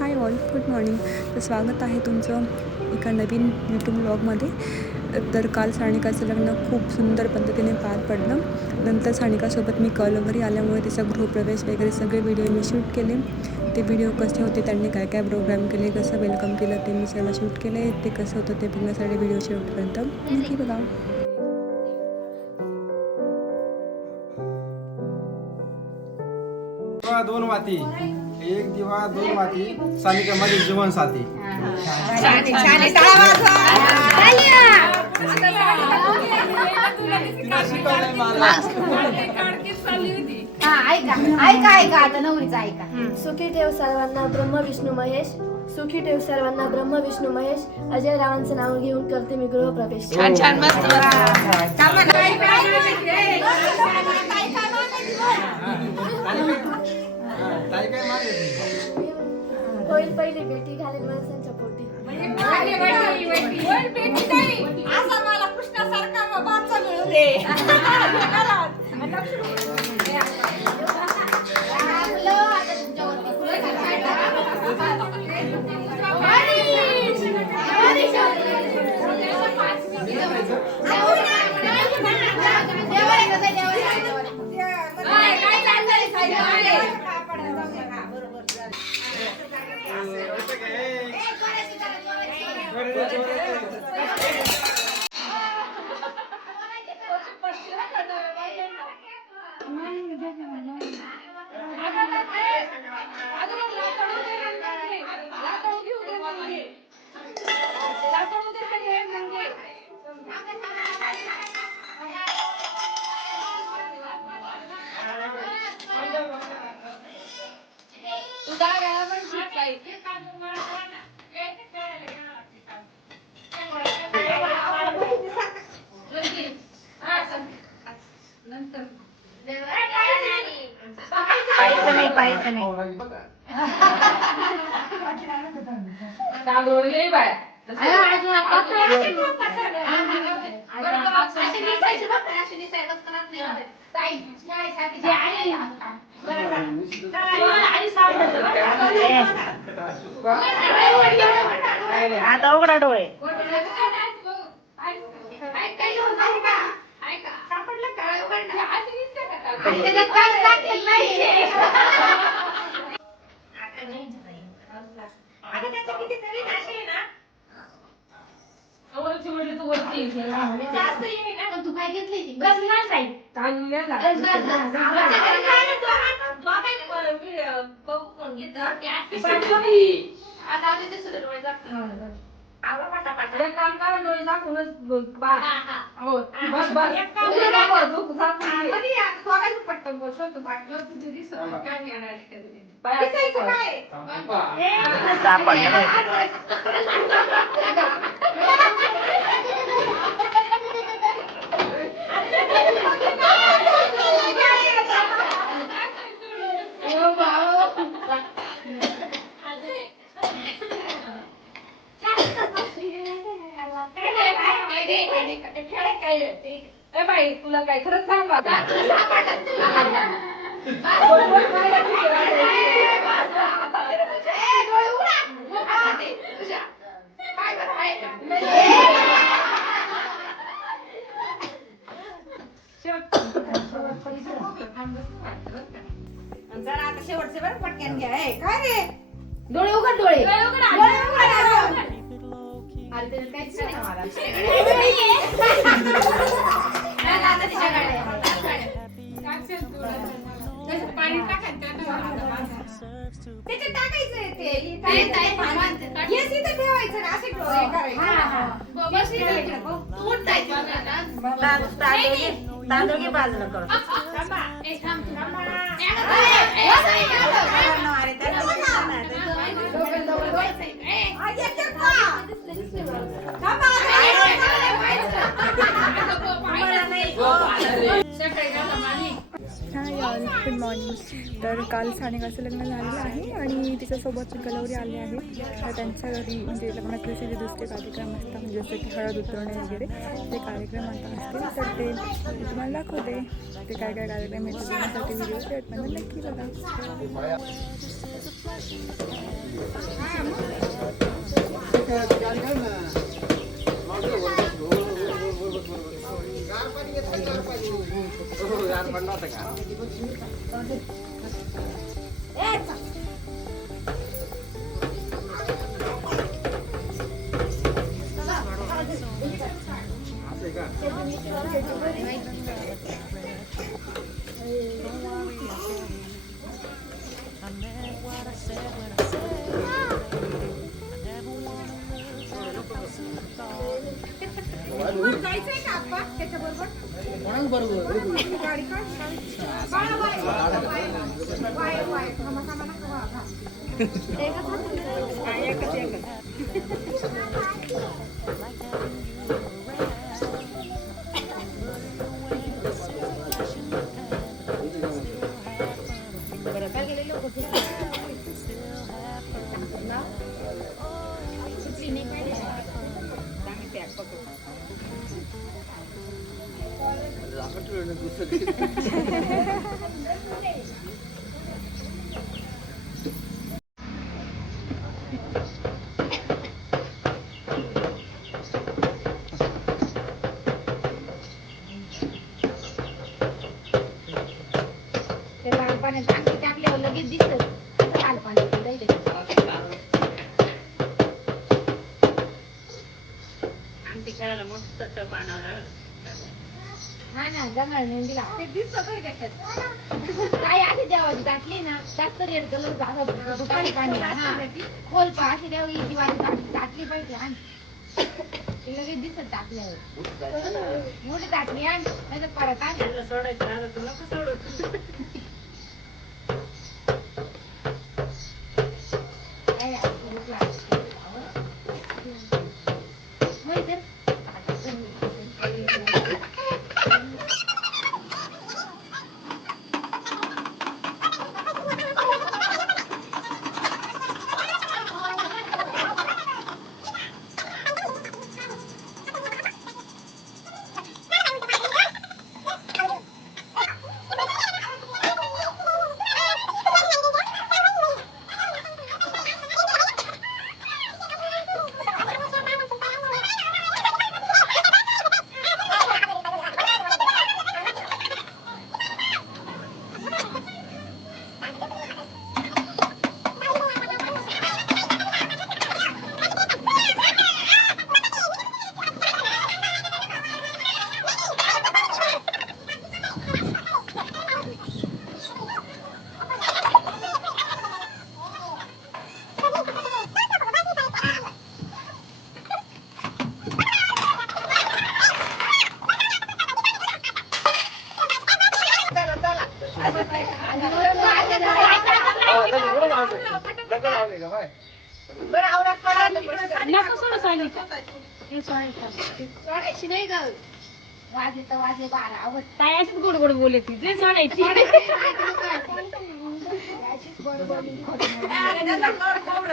Hi all, good morning. तर स्वागत आहे तुमचं एका नवीन यूट्यूब ब्लॉगमध्ये. तर काल सानिकाचं लग्न खूप सुंदर पद्धतीने पार पडलं. नंतर सानिकासोबत मी कॉलवरही आल्यामुळे तिचा गृहप्रवेश वगैरे सगळे व्हिडिओ मी शूट केले. ते व्हिडिओ कसे होते, त्यांनी काय काय प्रोग्राम केले, कसं वेलकम केलं ते मी सर्व शूट केले. ते कसं होतं ते बघण्यासाठी व्हिडिओ शेवटपर्यंत नक्की बघा. दोन वाती, एक दिवा दोन वाती, सानिका माझे जीवन साथी. ऐका आता नवरीचा ऐका. सुखी ठेव सर्वांना ब्रह्म विष्णू महेश, सुखी ठेव सर्वांना ब्रह्म विष्णू महेश. अजय रावांचं नाव घेऊन करते मी गृहप्रवेश. छान छान मस्त. होईल पहिली बेटी घालेल माणसांच्या पोटी. असा मला कृष्णासारखा बाचा मिळू दे. आता उघडा डोळे. तू काय घेतली? तुला काय खरंच सांग आता. जरा आता शेवटचे बरं पटकन घ्या. काय रे, डोळे उघड, डोळे अरे त्याच्यात काहीच नाही मला. पाणी टाकायचं ठेवायचं ना असे तांदूळ घे बाजूला करून. Hi all, good morning. तर काल सानिकाचं लग्न झालेलं आहे आणि तिच्यासोबत गलवरी आले आहे. तर त्यांच्या घरी म्हणजे लग्नातले जे दुसरे कार्यक्रम असतात, म्हणजे जसं की हळद उतरवणे वगैरे ते कार्यक्रम आता असतील. तर ते तुम्हाला दाखवते ते काय काय कार्यक्रम आहे. बघण्यासाठी व्हिडिओ शेअर नक्की बघा. पडला होता का? असं आहे का? जायचंय का आप्पा त्याच्याबरोबर? गाडी काढ. बाळा, वाय. थांबा, नको व्हा. ते लाल पाण्यात टाकली टाकल्यावर लगेच दिसत लाल पाण्यात आमटी खेळायला मस्त पाण्यावर हा ना गंगाळ मेहंदी लागते दिसत काय आधी जेवायची टाकली ना जास्त रेड कलर दुपारी पाणी हा खोल पा अशी तेव्हा ही वाली टाकली पाहिजे आणि ते लगेच दिसत टाकल्यावर मोठी टाकली आणि नाही तर परत आणि सोडायचं आता तुला कसं सोडत काय असं भूक लागते. होय तर सोडायची नाही ग वाजे तर वाजे 12 आवड काय अशीच गोड गोड बोलत ते सोडायची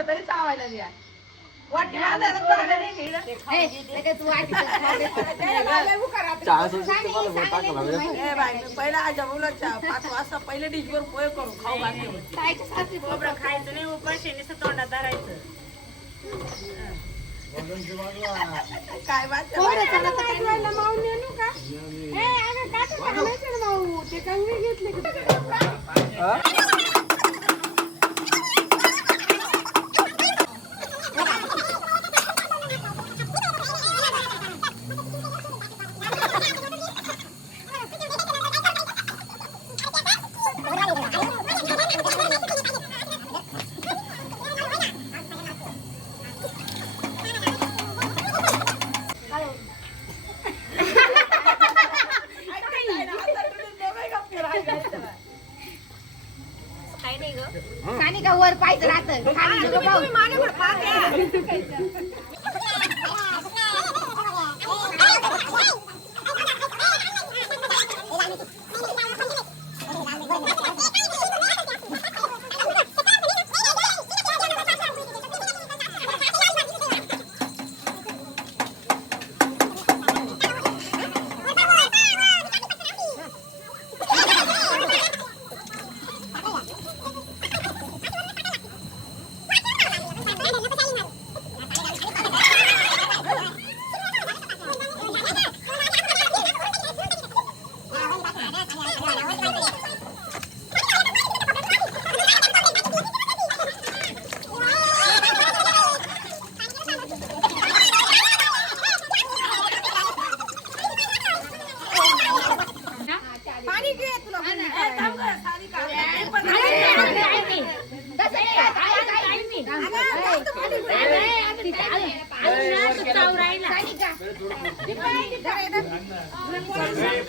तरी चावायला द्या. पहिला आजा मुलाच्या 5 वाजता पहिले डिशवर पोहे करून खाऊ घातले. खोबरं खायचं नाही उपाशी नुसतं तोंडात धरायचं काय वाटतं माऊ नेनू का? अगं काटा टाकायचं ना माऊ ते कंगवी घेतले सानिका वर पाहायचं राहतं खाली नको पाहू.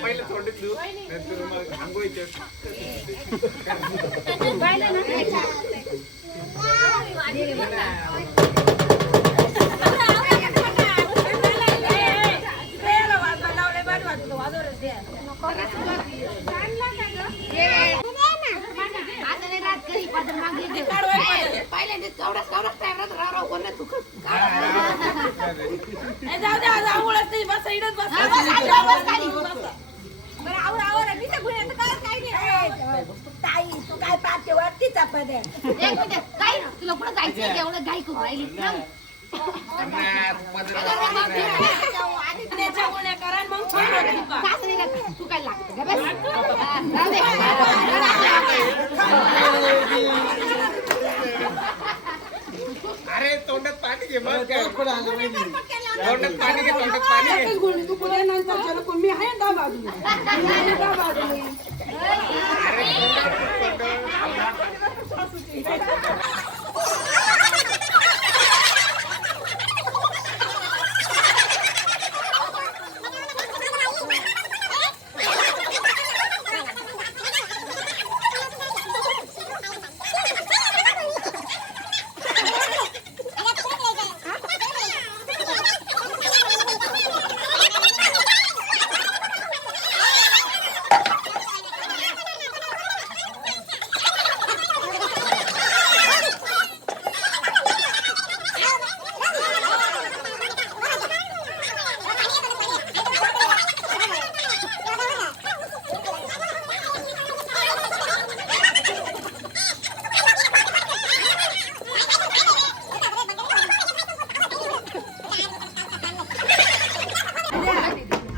पहिले थोडे देऊ नंतर मग आंघोळीचे तुला कुठं जायचं एवढं घाई करून राहिली तू काय लागतं अरे तोंडात पाणी घे मग काय तोंडात पाणी घे तोंडात पाणी घे तू पुढे नंतर चलो मी आहे दहा बाजू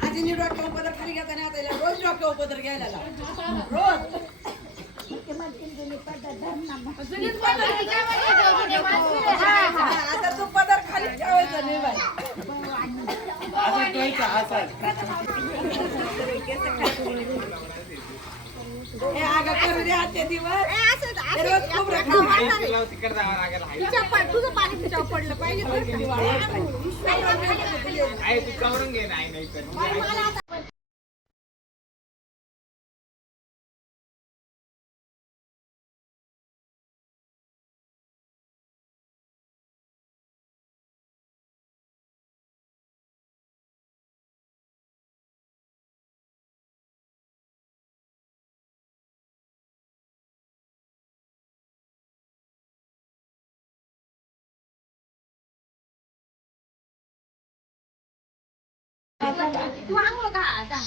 आजीने डोक्यावर पदर खाली घेताना आता रोज डोक्यावर पदर घ्यायला रोज आता तू पदर खाली ठेवायचा नाही बाई हे आगा करू दे आजचे दिवस रोज खूप तुझं पाणी तिच्यावर पडलं पाहिजे तू कवरून घे नाही तर तू आंघोळ का आता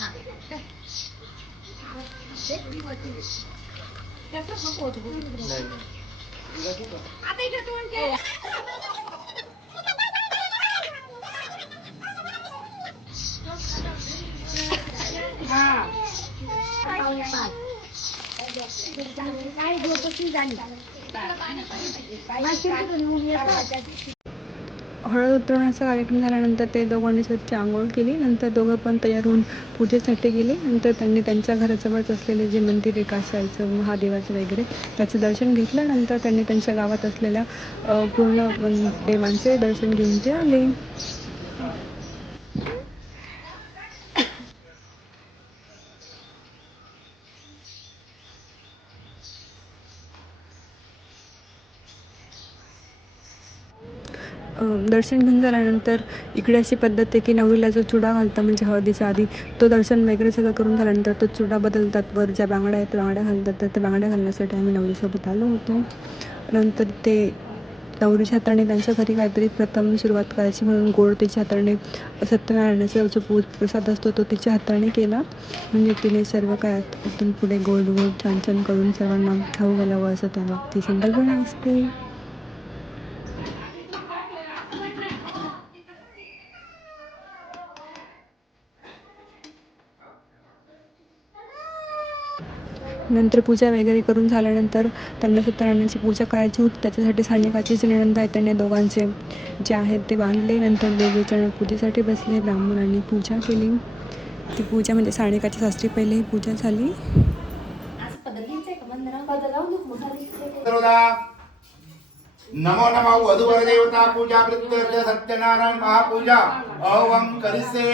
इकडे तोंड हळद उतरवण्याचा कार्यक्रम झाल्यानंतर ते दोघांनी स्वच्छ आंघोळ केली. नंतर दोघं पण तयार होऊन पूजेसाठी गेले. नंतर त्यांनी त्यांच्या घराजवळच असलेले जे मंदिर एक असायचं महादेवाचं वगैरे त्याचं दर्शन घेतलं. नंतर त्यांनी त्यांच्या गावात असलेल्या पूर्ण देवांचे दर्शन घेऊन ते आले. दर्शन घेऊन झाल्यानंतर इकडे अशी पद्धत आहे की नवरीला जो चुडा घालता म्हणजे हळदीच्या आधी तो दर्शन वगैरे सगळं करून झाल्यानंतर तो चुडा बदलतात. वर ज्या बांगड्या आहेत बांगड्या घालतात तर त्या बांगड्या घालण्यासाठी आम्ही नवरीसोबत आलो होतो. नंतर ते नवरीच्या हाताने त्यांच्या घरी काहीतरी प्रथम सुरुवात करायची म्हणून गोड तिच्या हाताने सत्यनारायणाचा जो प्रसाद असतो तो तिच्या हाताने केला. म्हणजे तिने सर्व काय इथून पुढे गोड गोड छान छान करून सर्वांना खाऊ घालावं असं त्या ती संकल्पना असते. नंतर पूजा वगैरे करून झाल्यानंतर त्यांना सत्यनारायणाची पूजा करायची होती. त्याच्यासाठी सानिकाचे जे नणंद आहेत त्यांनी दोघांचे जे आहेत ते बांधले. नंतर दोघेजण पूजेसाठी बसले. ब्राह्मणांनी पूजा केली. ती पूजा म्हणजे सानिकाची सासरी पहिले ही पूजा झाली. नमो नमः वधूवर देवता पूजा प्रत्यर्थ सत्यनारायण महापूजा ओम करिसे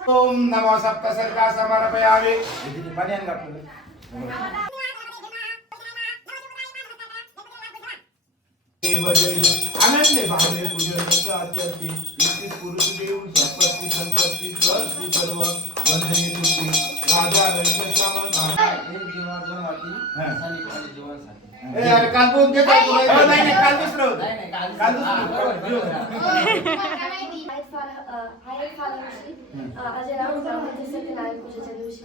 ओम नमो सप्तसर्गा समर्पयामि पाणी आण आपल्याला आनंदे भावे पूजन आचरते इति पुरुष देव संपत्ती संपत्ती सर्व सर्व बंधने तुटी राजा रंग श्यामन ए अरे काल बोल दे नाही काल दुसरं होतं काल अजय रावांचे सत्यनारायण पूजेच्या दिवशी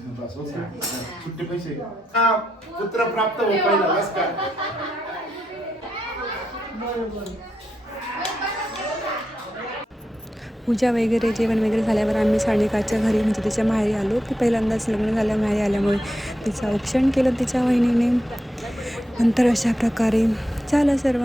सुट्टे पैसे पुत्र प्राप्त हो पहिला बस का पूजा वगैरे जेवण वगैरे झाल्यावर आम्ही सानिकाच्या घरी म्हणजे तिच्या माहेरी आलो. ती पहिल्यांदाच लग्न झाल्या माहेरी आल्यामुळे तिचं औक्षण केलं तिच्या वहिनीने. नंतर अशा प्रकारे झालं सर्व.